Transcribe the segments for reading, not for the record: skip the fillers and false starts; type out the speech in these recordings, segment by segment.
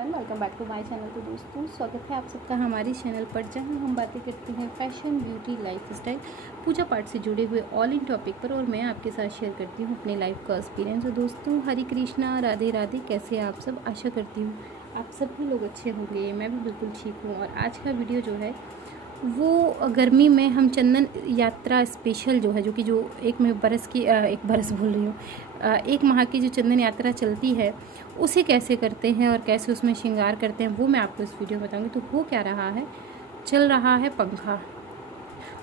Everyone, welcome back to my channel. तो दोस्तों स्वागत है आप सबका हमारे चैनल पर, जहां हम बातें करते हैं फैशन, ब्यूटी, लाइफस्टाइल, पूजा पाठ से जुड़े हुए ऑल इन टॉपिक पर। और मैं आपके साथ शेयर करती हूं अपने लाइफ का एक्सपीरियंस। तो दोस्तों हरे कृष्णा, राधे राधे। कैसे हैं आप सब? आशा करती हूँ आप सभी लोग अच्छे होंगे। मैं भी बिल्कुल ठीक हूँ। और आज का वीडियो जो है वो गर्मी में हम चंदन यात्रा स्पेशल जो है, जो एक माह की जो चंदन यात्रा चलती है उसे कैसे करते हैं और कैसे उसमें श्रृंगार करते हैं, वो मैं आपको इस वीडियो में बताऊंगी। तो हो क्या रहा है, चल रहा है पंखा,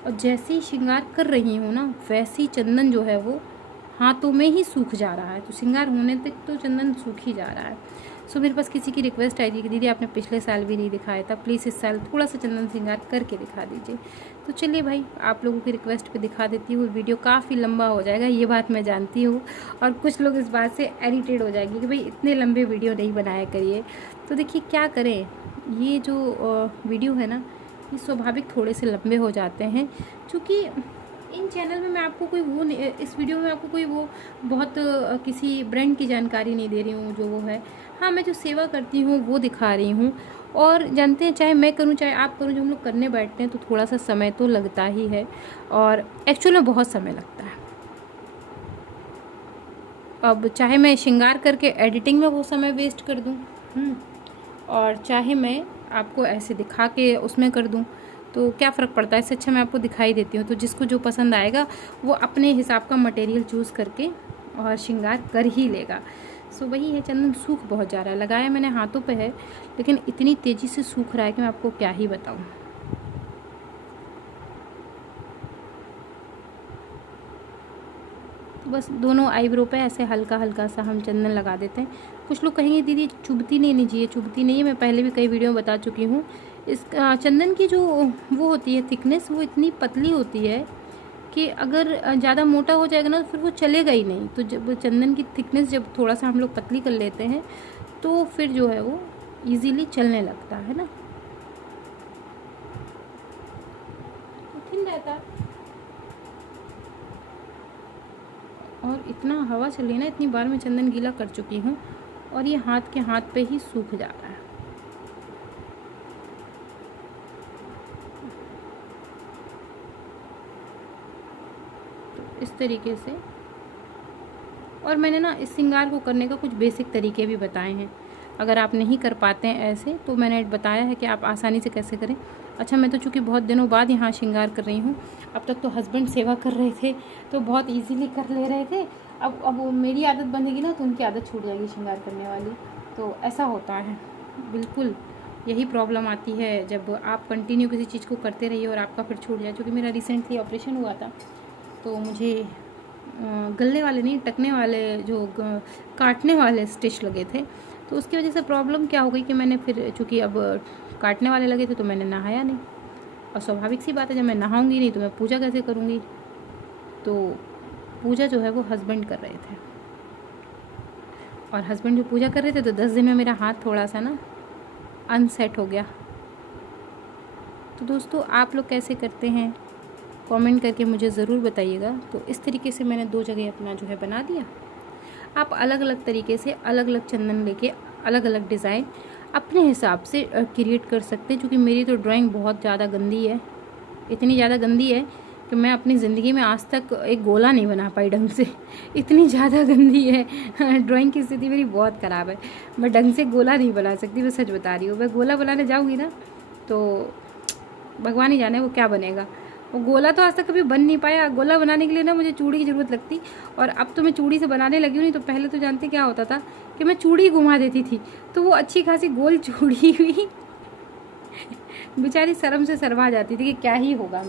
और जैसे ही श्रृंगार कर रही हूँ ना, वैसे ही चंदन जो है वो हाथों में ही सूख जा रहा है। तो श्रृंगार होने तक तो चंदन सूख ही जा रहा है। सो मेरे पास किसी की रिक्वेस्ट आई थी कि दीदी आपने पिछले साल भी नहीं दिखाया था, प्लीज़ इस साल थोड़ा सा चंदन श्रृंगार करके दिखा दीजिए। तो चलिए भाई, आप लोगों की रिक्वेस्ट पे दिखा देती हूँ। वीडियो काफ़ी लंबा हो जाएगा, ये बात मैं जानती हूँ, और कुछ लोग इस बात से इरिटेट हो जाएंगे कि भाई इतने लंबे वीडियो नहीं बनाया करिए। तो देखिए क्या करें, ये जो वीडियो है ना, ये स्वाभाविक थोड़े से लंबे हो जाते हैं, क्योंकि इन चैनल में मैं आपको कोई वो नहीं, इस वीडियो में आपको कोई वो बहुत किसी ब्रांड की जानकारी नहीं दे रही हूँ जो वो है। हाँ, मैं जो सेवा करती हूँ वो दिखा रही हूँ। और जानते हैं, चाहे मैं करूँ चाहे आप करूँ, जब हम लोग करने बैठते हैं तो थोड़ा सा समय तो लगता ही है, और एक्चुअल में बहुत समय लगता है। अब चाहे मैं श्रृंगार करके एडिटिंग में वो समय वेस्ट कर दूँ, और चाहे मैं आपको ऐसे दिखा के उसमें कर दूँ, तो क्या फ़र्क पड़ता है। इससे अच्छा मैं आपको दिखाई देती हूँ। तो जिसको जो पसंद आएगा वो अपने हिसाब का मटेरियल चूज़ करके और श्रृंगार कर ही लेगा। सो वही है, चंदन सूख बहुत जा रहा है। लगाया मैंने हाथों पे है, लेकिन इतनी तेज़ी से सूख रहा है कि मैं आपको क्या ही बताऊँ। तो बस दोनों आईब्रो पे ऐसे हल्का हल्का सा हम चंदन लगा देते हैं। कुछ लोग कहेंगे दीदी चुभती नहीं चाहिए, चुभती नहीं है। मैं पहले भी कई वीडियो में बता चुकी हूँ। इस चंदन की जो वो होती है थिकनेस, वो इतनी पतली होती है कि अगर ज़्यादा मोटा हो जाएगा ना तो फिर वो चलेगा ही नहीं। तो जब चंदन की थिकनेस जब थोड़ा सा हम लोग पतली कर लेते हैं तो फिर जो है वो इजीली चलने लगता है ना, कठिन रहता है। और इतना हवा चल रही है ना, इतनी बार मैं चंदन गीला कर चुकी हूँ, और ये हाथ पे ही सूख जा रहा है। तो इस तरीके से। और मैंने ना इस श्रृंगार को करने का कुछ बेसिक तरीके भी बताए हैं। अगर आप नहीं कर पाते हैं ऐसे, तो मैंने बताया है कि आप आसानी से कैसे करें। अच्छा, मैं तो चूँकि बहुत दिनों बाद यहाँ श्रृंगार कर रही हूँ, अब तक तो हस्बैंड सेवा कर रहे थे तो बहुत इजीली कर ले रहे थे। अब मेरी आदत बनेगी ना तो उनकी आदत छूट जाएगी श्रृंगार करने वाली। तो ऐसा होता है, बिल्कुल यही प्रॉब्लम आती है जब आप कंटिन्यू किसी चीज़ को करते रहिए और आपका फिर छूट जाए। क्योंकि मेरा रिसेंटली ऑपरेशन हुआ था, तो मुझे गलने वाले नहीं, टकने वाले, जो काटने वाले स्टिच लगे थे। तो उसकी वजह से प्रॉब्लम क्या हो गई कि मैंने फिर, चूँकि अब काटने वाले लगे थे, तो मैंने नहाया नहीं। और स्वाभाविक सी बात है, जब मैं नहाऊंगी नहीं तो मैं पूजा कैसे करूँगी। तो पूजा जो है वो हस्बैंड कर रहे थे, और हस्बैंड जो पूजा कर रहे थे, तो 10 दिन में मेरा हाथ थोड़ा सा ना अनसेट हो गया। तो दोस्तों आप लोग कैसे करते हैं, कमेंट करके मुझे ज़रूर बताइएगा। तो इस तरीके से मैंने 2 जगह अपना जो है बना दिया। आप अलग अलग तरीके से अलग अलग चंदन लेके अलग अलग डिज़ाइन अपने हिसाब से क्रिएट कर सकते हैं। क्योंकि मेरी तो ड्राइंग बहुत ज़्यादा गंदी है, इतनी ज़्यादा गंदी है कि मैं अपनी ज़िंदगी में आज तक एक गोला नहीं बना पाई ढंग से। इतनी ज़्यादा गंदी है ड्राइंग की स्थिति मेरी बहुत ख़राब है। मैं ढंग से गोला नहीं बना सकती, मैं सच बता रही हूँ। मैं गोला बनाने जाऊँगी ना तो भगवान ही जाने वो क्या बनेगा। वो गोला तो आज तक कभी बन नहीं पाया। गोला बनाने के लिए ना मुझे चूड़ी की ज़रूरत लगती, और अब तो मैं चूड़ी से बनाने लगी हूँ। नहीं तो पहले तो जानते क्या होता था कि मैं चूड़ी घुमा देती थी, तो वो अच्छी खासी गोल चूड़ी हुई बेचारी शर्म से शर्मा जाती थी कि क्या ही होगा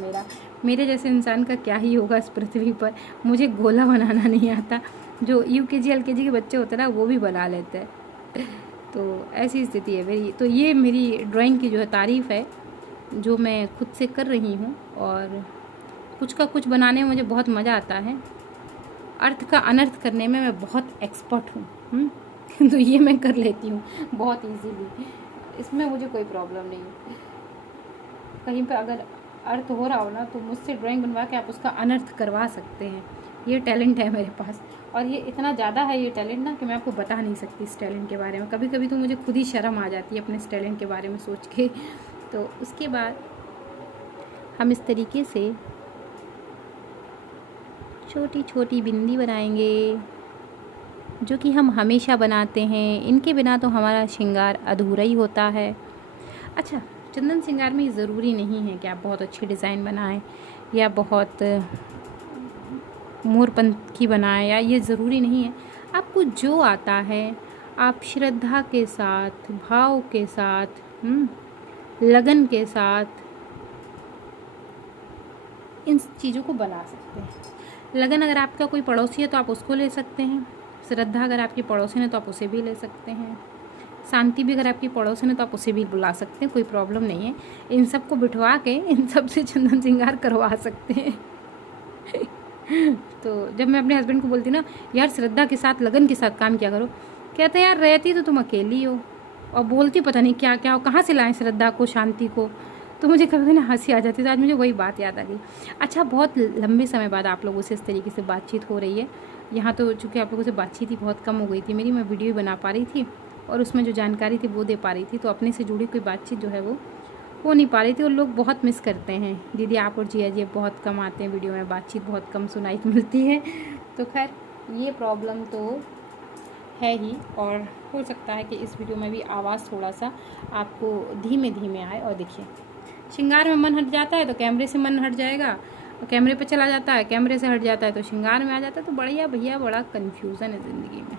मेरे जैसे इंसान का क्या ही होगा इस पृथ्वी पर। मुझे गोला बनाना नहीं आता। जो UKG LKG के बच्चे होते हैं ना, वो भी बना लेते हैं। तो ऐसी स्थिति है मेरी। तो ये मेरी ड्राइंग की जो है तारीफ़ है, जो मैं खुद से कर रही हूँ। और कुछ का कुछ बनाने में मुझे बहुत मज़ा आता है। अर्थ का अनर्थ करने में मैं बहुत एक्सपर्ट हूँ। तो ये मैं कर लेती हूँ बहुत इजीली, इसमें मुझे कोई प्रॉब्लम नहीं है। कहीं पे अगर अर्थ हो रहा हो ना, तो मुझसे ड्राइंग बनवा के आप उसका अनर्थ करवा सकते हैं। ये टैलेंट है मेरे पास। और ये इतना ज़्यादा है ये टैलेंट ना कि मैं आपको बता नहीं सकती इस टैलेंट के बारे में। कभी कभी तो मुझे खुद ही शर्म आ जाती है अपने इस टैलेंट के बारे में सोच के। तो उसके बाद हम इस तरीके से छोटी छोटी बिंदी बनाएंगे, जो कि हम हमेशा बनाते हैं। इनके बिना तो हमारा श्रृंगार अधूरा ही होता है। अच्छा, चंदन श्रृंगार में ज़रूरी नहीं है कि आप बहुत अच्छी डिज़ाइन बनाएं या बहुत मोरपंखी बनाएं, या ये ज़रूरी नहीं है। आपको जो आता है आप श्रद्धा के साथ, भाव के साथ, लगन के साथ इन चीज़ों को बना सकते हैं। लगन अगर आपका कोई पड़ोसी है तो आप उसको ले सकते हैं। श्रद्धा अगर आपकी पड़ोसी है तो आप उसे भी ले सकते हैं। शांति भी अगर आपकी पड़ोसी है तो आप उसे भी बुला सकते हैं, कोई प्रॉब्लम नहीं है। इन सब को बिठवा के इन सब से चंदन श्रृंगार करवा सकते हैं। तो जब मैं अपने हस्बैंड को बोलती ना यार श्रद्धा के साथ लगन के साथ काम किया करो, कहते हैं यार रहती तो तुम अकेली हो और बोलती पता नहीं क्या क्या हो, कहाँ से लाएं श्रद्धा को, शांति को। तो मुझे कभी ना हंसी आ जाती। तो आज मुझे वही बात याद आ गई। अच्छा, बहुत लंबे समय बाद आप लोगों से इस तरीके से बातचीत हो रही है। यहाँ तो चूँकि आप लोगों से बातचीत ही बहुत कम हो गई थी मेरी, मैं वीडियो बना पा रही थी और उसमें जो जानकारी थी वो दे पा रही थी, तो अपने से जुड़ी कोई बातचीत जो है वो हो नहीं पा रही थी। और लोग बहुत मिस करते हैं, दीदी आप और जिया जी बहुत कम आते हैं वीडियो में, बातचीत बहुत कम सुनाई मिलती है। तो खैर ये प्रॉब्लम तो है ही, और हो सकता है कि इस वीडियो में भी आवाज़ थोड़ा सा आपको धीमे धीमे आए। और देखिए, श्रृंगार में मन हट जाता है तो कैमरे से मन हट जाएगा, और कैमरे पे चला जाता है, कैमरे से हट जाता है तो श्रृंगार में आ जाता है। तो बढ़िया भैया बड़ा कन्फ्यूज़न है ज़िंदगी में।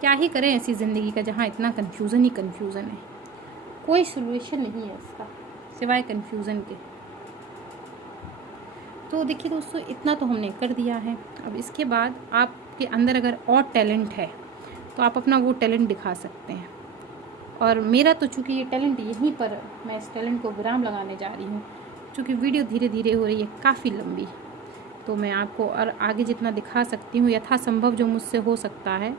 क्या ही करें ऐसी ज़िंदगी का जहाँ इतना कन्फ्यूज़न ही कन्फ्यूज़न है। कोई सोल्यूशन नहीं है इसका सिवाय कन्फ्यूज़न के। तो देखिए दोस्तों, इतना तो हमने कर दिया है। अब इसके बाद आपके अंदर अगर और टैलेंट है तो आप अपना वो टैलेंट दिखा सकते हैं। और मेरा तो चूँकि ये टैलेंट यहीं पर, मैं इस टैलेंट को विराम लगाने जा रही हूँ। चूँकि वीडियो धीरे धीरे हो रही है काफ़ी लंबी, तो मैं आपको और आगे जितना दिखा सकती हूँ यथासंभव जो मुझसे हो सकता है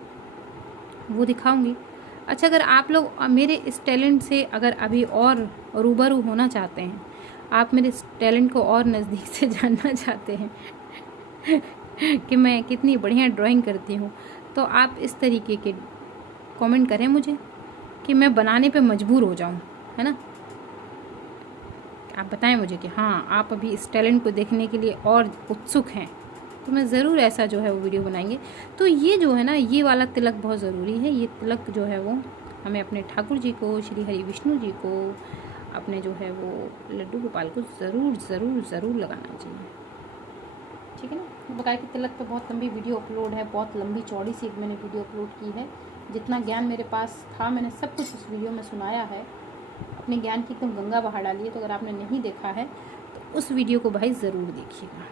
वो दिखाऊंगी। अच्छा, अगर आप लोग मेरे इस टैलेंट से अगर अभी और रूबरू होना चाहते हैं, आप मेरे इस टैलेंट को और नज़दीक से जानना चाहते हैं कि मैं कितनी बढ़िया ड्राइंग करती हूँ, तो आप इस तरीके के कमेंट करें मुझे कि मैं बनाने पे मजबूर हो जाऊँ, है ना। आप बताएं मुझे कि हाँ आप अभी इस टैलेंट को देखने के लिए और उत्सुक हैं, तो मैं ज़रूर ऐसा जो है वो वीडियो बनाएंगे। तो ये जो है ना, ये वाला तिलक बहुत ज़रूरी है। ये तिलक जो है वो हमें अपने ठाकुर जी को, श्री हरि विष्णु जी को, अपने जो है वो लड्डू गोपाल को ज़रूर ज़रूर ज़रूर लगाना चाहिए, ठीक है ना। बकाया कि तिलक पे बहुत लंबी वीडियो अपलोड है, बहुत लंबी चौड़ी सी एक मैंने वीडियो अपलोड की है। जितना ज्ञान मेरे पास था मैंने सब कुछ उस वीडियो में सुनाया है। अपने ज्ञान की एकदम गंगा बहा डाली है। तो अगर आपने नहीं देखा है तो उस वीडियो को भाई ज़रूर देखिएगा।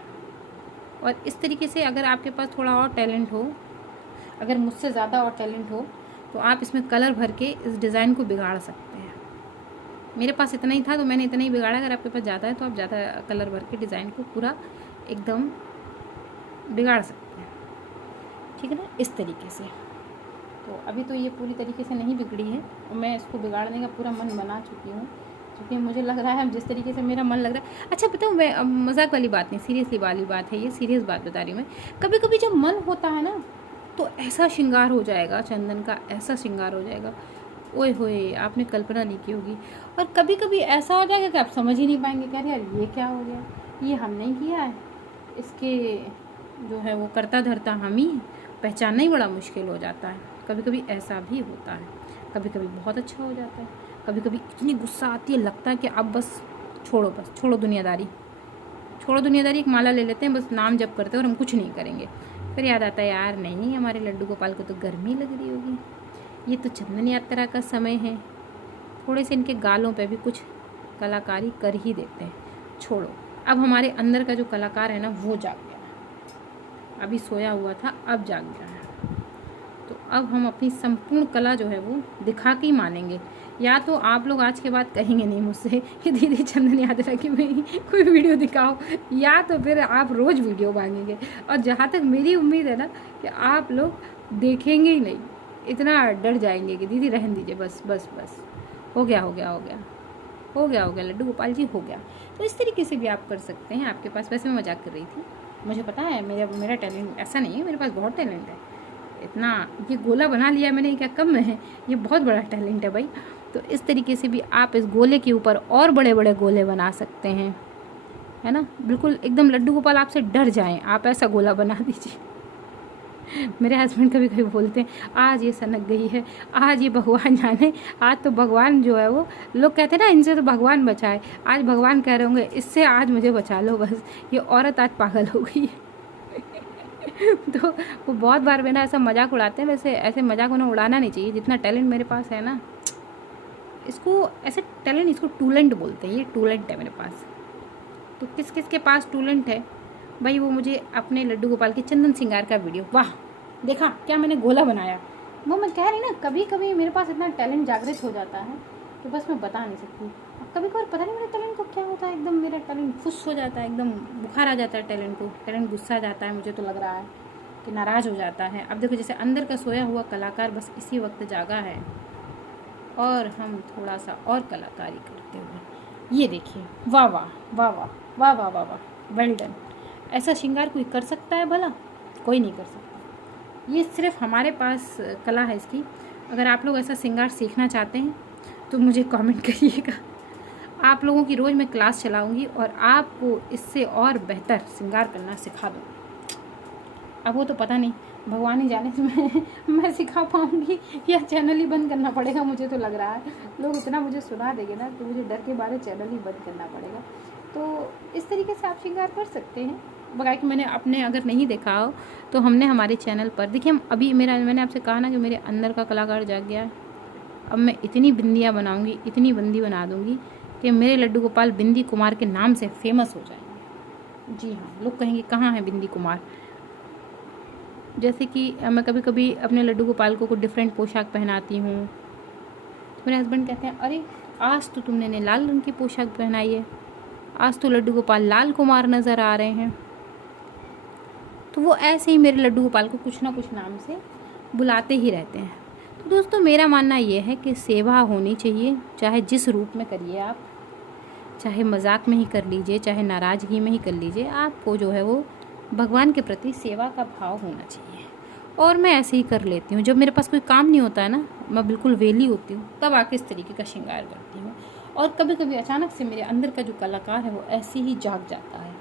और इस तरीके से अगर आपके पास थोड़ा और टैलेंट हो, अगर मुझसे ज़्यादा और टैलेंट हो, तो आप इसमें कलर भर के इस डिज़ाइन को बिगाड़ सकते हैं। मेरे पास इतना ही था तो मैंने इतना ही बिगाड़ा। अगर आपके पास ज़्यादा है तो आप ज़्यादा कलर भर के डिज़ाइन को पूरा एकदम बिगाड़ सकते हैं, ठीक है ना, इस तरीके से। तो अभी तो ये पूरी तरीके से नहीं बिगड़ी है और मैं इसको बिगाड़ने का पूरा मन बना चुकी हूँ, क्योंकि मुझे लग रहा है जिस तरीके से मेरा मन लग रहा है। अच्छा बताऊँ, मैं मजाक वाली बात नहीं, सीरियसली वाली बात है, ये सीरियस बात बता रही हूँ मैं। कभी कभी जब मन होता है ना तो ऐसा श्रृंगार हो जाएगा चंदन का, ऐसा श्रृंगार हो जाएगा, ओए होए आपने कल्पना नहीं की होगी। और कभी कभी ऐसा हो जाएगा कि आप समझ ही नहीं पाएंगे, कह रहे यार ये क्या हो गया, ये हम नहीं किया है, इसके जो है वो करता धरता हम ही, पहचानना ही बड़ा मुश्किल हो जाता है। कभी कभी ऐसा भी होता है, कभी कभी बहुत अच्छा हो जाता है, कभी कभी इतनी गुस्सा आती है, लगता है कि अब बस छोड़ो दुनियादारी, एक माला ले लेते हैं, बस नाम जप करते हैं और हम कुछ नहीं करेंगे। फिर याद आता है यार नहीं, हमारे लड्डू गोपाल को तो गर्मी लग रही होगी, ये तो चंदन यात्रा का समय है, थोड़े से इनके गालों पे भी कुछ कलाकारी कर ही देते हैं। छोड़ो, अब हमारे अंदर का जो कलाकार है ना वो जाग गया, अभी सोया हुआ था अब जाग गया है। तो अब हम अपनी संपूर्ण कला जो है वो दिखा के ही मानेंगे। या तो आप लोग आज के बाद कहेंगे नहीं मुझसे कि दीदी चंदन यात्रा की कोई वीडियो दिखाओ, या तो फिर आप रोज़ वीडियो मांगेंगे। और जहाँ तक मेरी उम्मीद है ना कि आप लोग देखेंगे ही नहीं, इतना डर जाएंगे कि दीदी रहने दीजिए, बस हो गया लड्डू गोपाल जी हो गया। तो इस तरीके से भी आप कर सकते हैं। आपके पास, वैसे मैं मजाक कर रही थी, मुझे पता है मेरा टैलेंट ऐसा नहीं है, मेरे पास बहुत टैलेंट है। इतना ये गोला बना लिया मैंने, क्या कम है, ये बहुत बड़ा टैलेंट है भाई। तो इस तरीके से भी आप इस गोले के ऊपर और बड़े बड़े गोले बना सकते हैं, है ना। बिल्कुल एकदम लड्डू गोपाल आपसे डर जाएं, आप ऐसा गोला बना दीजिए। मेरे हस्बैंड कभी कभी बोलते हैं आज ये सनक गई है, आज ये भगवान जाने, आज तो भगवान जो है वो, लोग कहते हैं ना इनसे तो भगवान बचाए, आज भगवान कह रहे होंगे इससे आज मुझे बचा लो बस, ये औरत आज पागल हो गई है। तो वो बहुत बार मेरा ऐसा मजाक उड़ाते हैं। वैसे ऐसे मजाक उन्हें उड़ाना नहीं चाहिए, जितना टैलेंट मेरे पास है ना, इसको ऐसे टैलेंट, इसको टूलेंट बोलते हैं, ये टूलेंट है मेरे पास। तो किस किस के पास टूलेंट है भाई, वो मुझे अपने लड्डू गोपाल के चंदन श्रृंगार का वीडियो, वाह देखा क्या मैंने गोला बनाया, वो मैं कह रही ना, कभी कभी मेरे पास इतना टैलेंट जागृत हो जाता है कि बस मैं बता नहीं सकती। कभी कभार पता नहीं मेरे टैलेंट को क्या होता है, एकदम मेरा टैलेंट फुस हो जाता है, एकदम बुखार आ जाता है टैलेंट को, टैलेंट गुस्सा जाता है, मुझे तो लग रहा है कि नाराज़ हो जाता है। अब देखो जैसे अंदर का सोया हुआ कलाकार बस इसी वक्त जागा है, और हम थोड़ा सा और कलाकारी करते हुए, ये देखिए, वाह वाह वाह वाह वाह वाह वाह वाह, वेल डन। ऐसा श्रृंगार कोई कर सकता है भला? कोई नहीं कर सकता, ये सिर्फ हमारे पास कला है इसकी। अगर आप लोग ऐसा श्रृंगार सीखना चाहते हैं तो मुझे कमेंट करिएगा, आप लोगों की रोज़ मैं क्लास चलाऊंगी और आपको इससे और बेहतर श्रृंगार करना सिखा दूँगी। अब वो तो पता नहीं, भगवान ही जाने से मैं सिखा पाऊँगी या चैनल ही बंद करना पड़ेगा। मुझे तो लग रहा है लोग इतना मुझे सुना देंगे ना, तो मुझे डर के बारे चैनल ही बंद करना पड़ेगा। तो इस तरीके से आप श्रृंगार कर सकते हैं। बगैर कि मैंने अपने अगर नहीं देखा हो तो हमने हमारे चैनल पर देखिए, हम अभी मैंने आपसे कहा ना कि मेरे अंदर का कलाकार जाग गया है। अब मैं इतनी बिंदियाँ बनाऊँगी, इतनी बिंदी बना दूँगी कि मेरे लड्डू गोपाल बिंदी कुमार के नाम से फेमस हो जाएंगे। जी हाँ, लोग कहेंगे कहाँ है बिंदी कुमार। जैसे कि मैं कभी कभी अपने लड्डू गोपाल को डिफरेंट पोशाक पहनाती हूँ, तो मेरे हस्बैंड कहते हैं अरे आज तो तुमने ने लाल रंग की पोशाक पहनाई है, आज तो लड्डू गोपाल लाल कुमार नज़र आ रहे हैं। तो वो ऐसे ही मेरे लड्डू गोपाल को कुछ ना कुछ नाम से बुलाते ही रहते हैं। तो दोस्तों मेरा मानना ये है कि सेवा होनी चाहिए, चाहे जिस रूप में करिए आप, चाहे मजाक में ही कर लीजिए, चाहे नाराज़गी में ही कर लीजिए, आपको जो है वो भगवान के प्रति सेवा का भाव होना चाहिए। और मैं ऐसे ही कर लेती हूँ, जब मेरे पास कोई काम नहीं होता है ना, मैं बिल्कुल वेली होती हूँ, तब आके इस तरीके का श्रृंगार करती हूँ। और कभी कभी अचानक से मेरे अंदर का जो कलाकार है वो ऐसे ही जाग जाता है।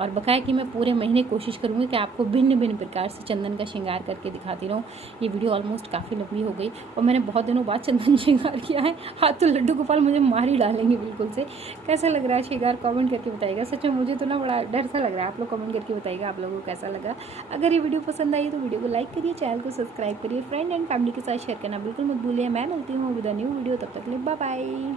और बकाया कि मैं पूरे महीने कोशिश करूँगी कि आपको भिन्न भिन्न प्रकार से चंदन का श्रृंगार करके दिखाती रहूँ। ये वीडियो ऑलमोस्ट काफ़ी लंबी हो गई और मैंने बहुत दिनों बाद चंदन श्रृंगार किया है। हाँ तो लड्डू गोपाल मुझे मार ही डालेंगे बिल्कुल से। कैसा लग रहा है श्रृंगार, कमेंट करके बताइएगा। सच में मुझे तो ना बड़ा डर सा लग रहा है, आप लोग कमेंट करके बताइएगा आप लोगों को कैसा लगा। अगर ये वीडियो पसंद आई तो वीडियो को लाइक करिए, चैनल को सब्सक्राइब करिए, फ्रेंड एंड फैमिली के साथ शेयर करना बिल्कुल मत भूलिए। मैं मिलती हूँ विद अ न्यू वीडियो, तब तक के लिए बाय बाय।